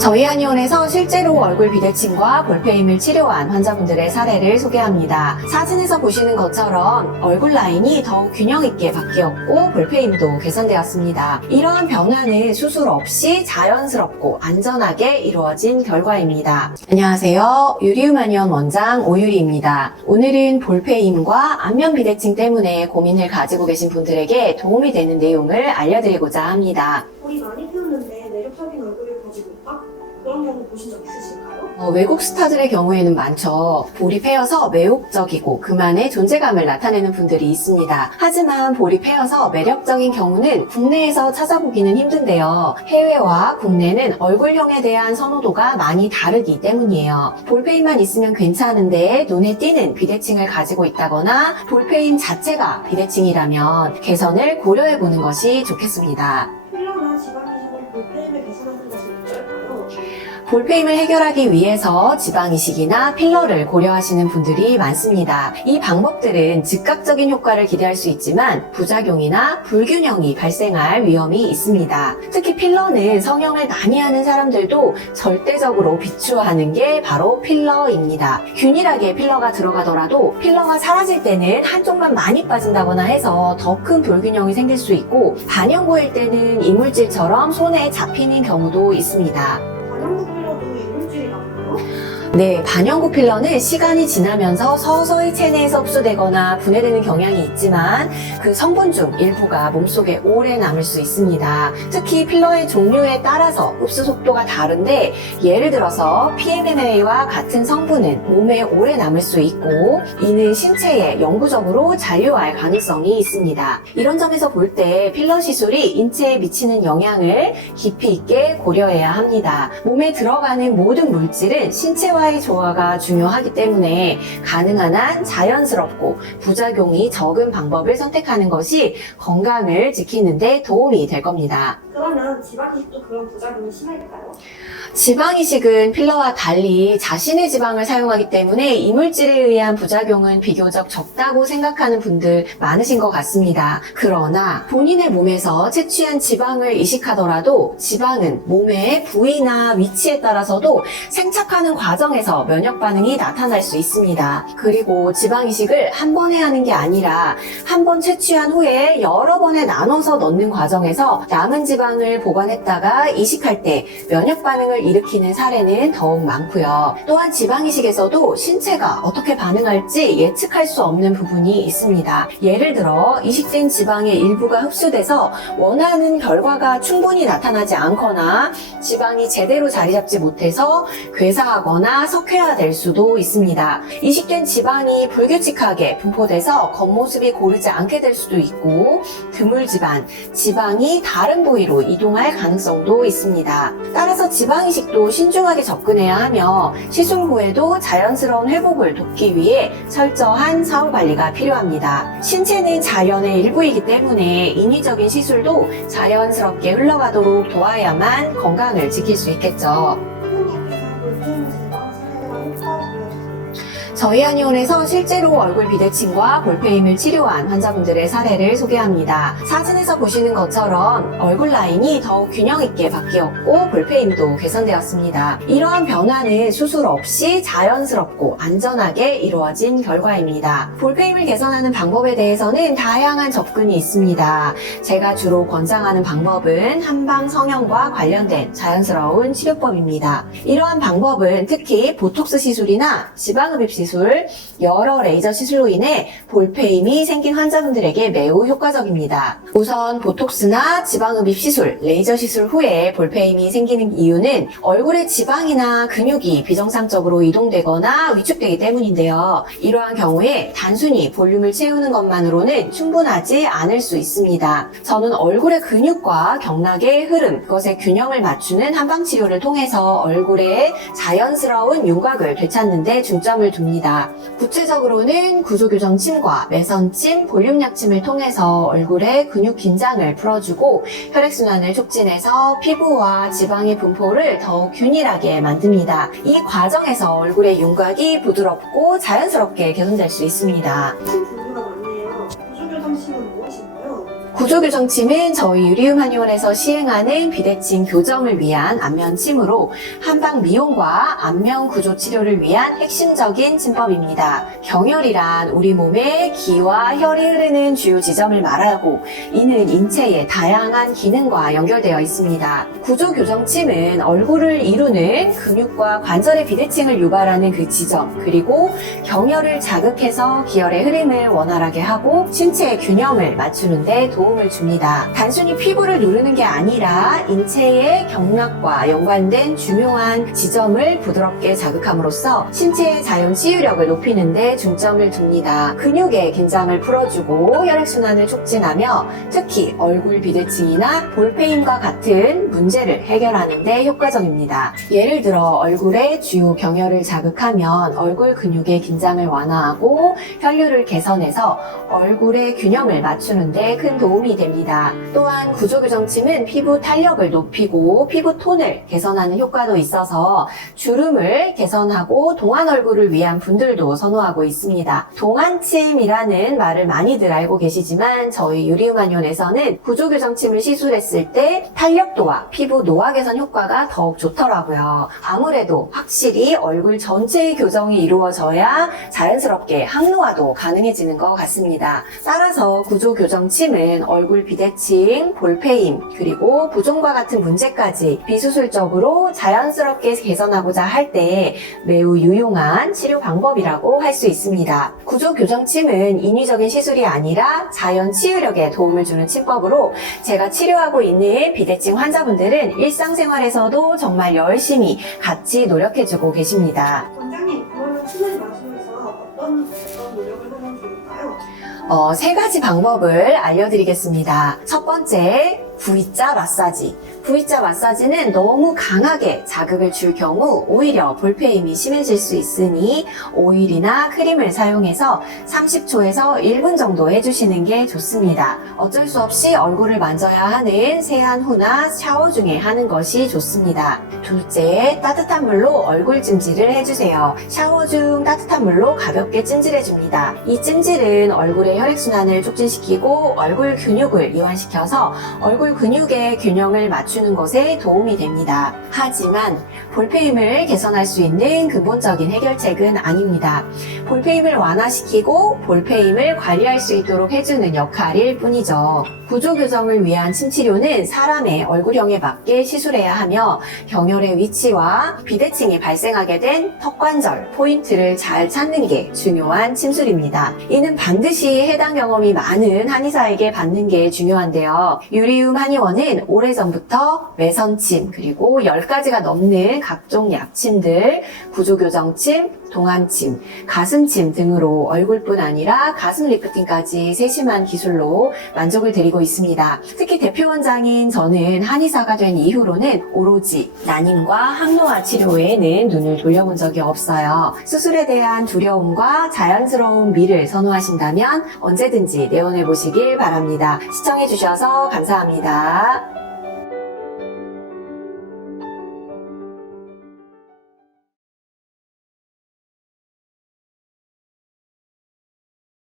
저희 한의원에서 실제로 얼굴 비대칭과 볼페임을 치료한 환자분들의 사례를 소개합니다. 사진에서 보시는 것처럼 얼굴 라인이 더욱 균형 있게 바뀌었고 볼페임도 개선되었습니다. 이러한 변화는 수술 없이 자연스럽고 안전하게 이루어진 결과입니다. 안녕하세요. 유리움 한의원 원장 오유리입니다. 오늘은 볼페임과 안면 비대칭 때문에 고민을 가지고 계신 분들에게 도움이 되는 내용을 알려드리고자 합니다. 볼이 많이 피었는데 매력적인 얼굴을 가지고 있다? 그런 경우 보신 적 있으실까요? 외국 스타들의 경우에는 많죠. 볼이 패여서 매혹적이고 그만의 존재감을 나타내는 분들이 있습니다. 하지만 볼이 패여서 매력적인 경우는 국내에서 찾아보기는 힘든데요. 해외와 국내는 얼굴형에 대한 선호도가 많이 다르기 때문이에요. 볼페임만 있으면 괜찮은데 눈에 띄는 비대칭을 가지고 있다거나 볼페임 자체가 비대칭이라면 개선을 고려해보는 것이 좋겠습니다. 필러나 지방이식은 볼페임을 개선하는 것이 어떨까요? 볼페임을 해결하기 위해서 지방이식이나 필러를 고려하시는 분들이 많습니다. 이 방법들은 즉각적인 효과를 기대할 수 있지만 부작용이나 불균형이 발생할 위험이 있습니다. 특히 필러는 성형을 많이 하는 사람들도 절대적으로 비추어하는 게 바로 필러입니다. 균일하게 필러가 들어가더라도 필러가 사라질 때는 한쪽만 많이 빠진다거나 해서 더 큰 불균형이 생길 수 있고 반영구일 때는 이물질처럼 손에 잡히는 경우도 있습니다. 반영구 필러도 이물질이 나나요? 네, 반영구 필러는 시간이 지나면서 서서히 체내에서 흡수되거나 분해되는 경향이 있지만 그 성분 중 일부가 몸속에 오래 남을 수 있습니다. 특히 필러의 종류에 따라서 흡수 속도가 다른데 예를 들어서 PMMA와 같은 성분은 몸에 오래 남을 수 있고 이는 신체에 영구적으로 잔류할 가능성이 있습니다. 이런 점에서 볼 때 필러 시술이 인체에 미치는 영향을 깊이 있게 고려해야 합니다. 몸에 들어가는 모든 물질은 신체와의 조화가 중요하기 때문에 가능한 한 자연스럽고 부작용이 적은 방법을 선택하는 것이 건강을 지키는 데 도움이 될 겁니다. 그러면 지방이식도 그런 부작용이 심할까요? 지방이식은 필러와 달리 자신의 지방을 사용하기 때문에 이물질에 의한 부작용은 비교적 적다고 생각하는 분들 많으신 것 같습니다. 그러나 본인의 몸에서 채취한 지방을 이식하더라도 지방은 몸의 부위나 위치에 따라서도 생착하는 과정에서 면역 반응이 나타날 수 있습니다. 그리고 지방이식을 한 번에 하는 게 아니라 한 번 채취한 후에 여러 번에 나눠서 넣는 과정에서 남은 지방을 보관했다가 이식할 때 면역 반응을 일으키는 사례는 더욱 많고요. 또한 지방이식에서도 신체가 어떻게 반응할지 예측할 수 없는 부분이 있습니다. 예를 들어 이식된 지방의 일부가 흡수돼서 원하는 결과가 충분히 나타나지 않거나 지방이 제대로 자리 잡지 못해서 괴사하거나 석회화될 수도 있습니다. 이식된 지방이 불규칙하게 분포돼서 겉모습이 고르지 않게 될 수도 있고 드물 지방이 다른 부위로 이동할 가능성도 있습니다. 따라서 지방이식도 신중하게 접근해야 하며 시술 후에도 자연스러운 회복을 돕기 위해 철저한 사후 관리가 필요합니다. 신체는 자연의 일부이기 때문에 인위적인 시술도 자연스럽게 흘러가도록 도와야만 건강을 지킬 수 있겠죠. 저희 한의원에서 실제로 얼굴 비대칭과 볼페임을 치료한 환자분들의 사례를 소개합니다. 사진에서 보시는 것처럼 얼굴 라인이 더욱 균형 있게 바뀌었고 볼페임도 개선되었습니다. 이러한 변화는 수술 없이 자연스럽고 안전하게 이루어진 결과입니다. 볼페임을 개선하는 방법에 대해서는 다양한 접근이 있습니다. 제가 주로 권장하는 방법은 한방 성형과 관련된 자연스러운 치료법입니다. 이러한 방법은 특히 보톡스 시술이나 지방흡입 시술, 여러 레이저 시술로 인해 볼페임이 생긴 환자분들에게 매우 효과적입니다. 우선 보톡스나 지방흡입 시술, 레이저 시술 후에 볼페임이 생기는 이유는 얼굴의 지방이나 근육이 비정상적으로 이동되거나 위축되기 때문인데요. 이러한 경우에 단순히 볼륨을 채우는 것만으로는 충분하지 않을 수 있습니다. 저는 얼굴의 근육과 경락의 흐름, 그것의 균형을 맞추는 한방치료를 통해서 얼굴의 자연스러운 윤곽을 되찾는 데 중점을 둡니다. 구체적으로는 구조교정 침과 매선침, 볼륨 약침을 통해서 얼굴의 근육 긴장을 풀어주고 혈액순환을 促진해서 피부와 지방의 분포를 더욱 균일하게 만듭니다. 이 과정에서 얼굴의 윤곽이 부드럽고 자연스럽게 개선될 수 있습니다. 침 종류가 많네요. 구조교정 침은 무엇인가요? 구조교정침은 저희 유리움 한의원에서 시행하는 비대칭 교정을 위한 안면침으로 한방 미용과 안면 구조 치료를 위한 핵심적인 침법입니다. 경혈이란 우리 몸에 기와 혈이 흐르는 주요 지점을 말하고 이는 인체의 다양한 기능과 연결되어 있습니다. 구조교정침은 얼굴을 이루는 근육과 관절의 비대칭을 유발하는 그 지점, 그리고 경혈을 자극해서 기혈의 흐름을 원활하게 하고 신체의 균형을 맞추는 데 도움을 줍니다. 단순히 피부를 누르는 게 아니라 인체의 경락과 연관된 중요한 지점을 부드럽게 자극함으로써 신체의 자연 치유력을 높이는 데 중점을 둡니다. 근육의 긴장을 풀어주고 혈액순환을 촉진하며 특히 얼굴 비대칭이나 볼페임과 같은 문제를 해결하는 데 효과적입니다. 예를 들어 얼굴의 주요 경혈을 자극하면 얼굴 근육의 긴장을 완화하고 혈류를 개선해서 얼굴의 균형을 맞추는 데 큰 도움이 됩니다. 또한 구조교정침은 피부 탄력을 높이고 피부 톤을 개선하는 효과도 있어서 주름을 개선하고 동안 얼굴을 위한 분들도 선호하고 있습니다. 동안침이라는 말을 많이들 알고 계시지만 저희 유리움 한의원에서는 구조교정침을 시술했을 때 탄력도와 피부 노화 개선 효과가 더욱 좋더라고요. 아무래도 확실히 얼굴 전체의 교정이 이루어져야 자연스럽게 항노화도 가능해지는 것 같습니다. 따라서 구조교정침은 얼굴 비대칭, 볼페임, 그리고 부종과 같은 문제까지 비수술적으로 자연스럽게 개선하고자 할 때 매우 유용한 치료 방법이라고 할 수 있습니다. 구조교정침은 인위적인 시술이 아니라 자연 치유력에 도움을 주는 침법으로 제가 치료하고 있는 비대칭 환자분들은 일상생활에서도 정말 열심히 같이 노력해주고 계십니다. 원장님, 그러면 침을 마시면서 어떤 노력을 하면 좋을까요? 3가지 방법을 알려드리겠습니다. 첫 번째, V자 마사지. V자 마사지는 너무 강하게 자극을 줄 경우 오히려 볼페임이 심해질 수 있으니 오일이나 크림을 사용해서 30초에서 1분 정도 해주시는 게 좋습니다. 어쩔 수 없이 얼굴을 만져야 하는 세안 후나 샤워 중에 하는 것이 좋습니다. 둘째, 따뜻한 물로 얼굴 찜질을 해주세요. 샤워 중 따뜻한 물로 가볍게 찜질해줍니다. 이 찜질은 얼굴의 혈액순환을 촉진시키고 얼굴 근육을 이완시켜서 얼굴 근육의 균형을 맞추는 것에 도움이 됩니다. 하지만 볼페임을 개선할 수 있는 근본적인 해결책은 아닙니다. 볼페임을 완화시키고 볼페임을 관리할 수 있도록 해주는 역할일 뿐이죠. 구조교정을 위한 침치료는 사람의 얼굴형에 맞게 시술해야 하며 경혈의 위치와 비대칭이 발생하게 된 턱관절, 포인트를 잘 찾는 게 중요한 침술입니다. 이는 반드시 해당 경험이 많은 한의사에게 받는 게 중요한데요. 유리움 한의원은 오래전부터 매선침, 그리고 10가지가 넘는 각종 약침들, 구조교정침, 동안침, 가슴침 등으로 얼굴뿐 아니라 가슴 리프팅까지 세심한 기술로 만족을 드리고 있습니다. 특히 대표 원장인 저는 한의사가 된 이후로는 오로지 난임과 항노화 치료에는 눈을 돌려본 적이 없어요. 수술에 대한 두려움과 자연스러운 미를 선호하신다면 언제든지 내원해 보시길 바랍니다. 시청해주셔서 감사합니다.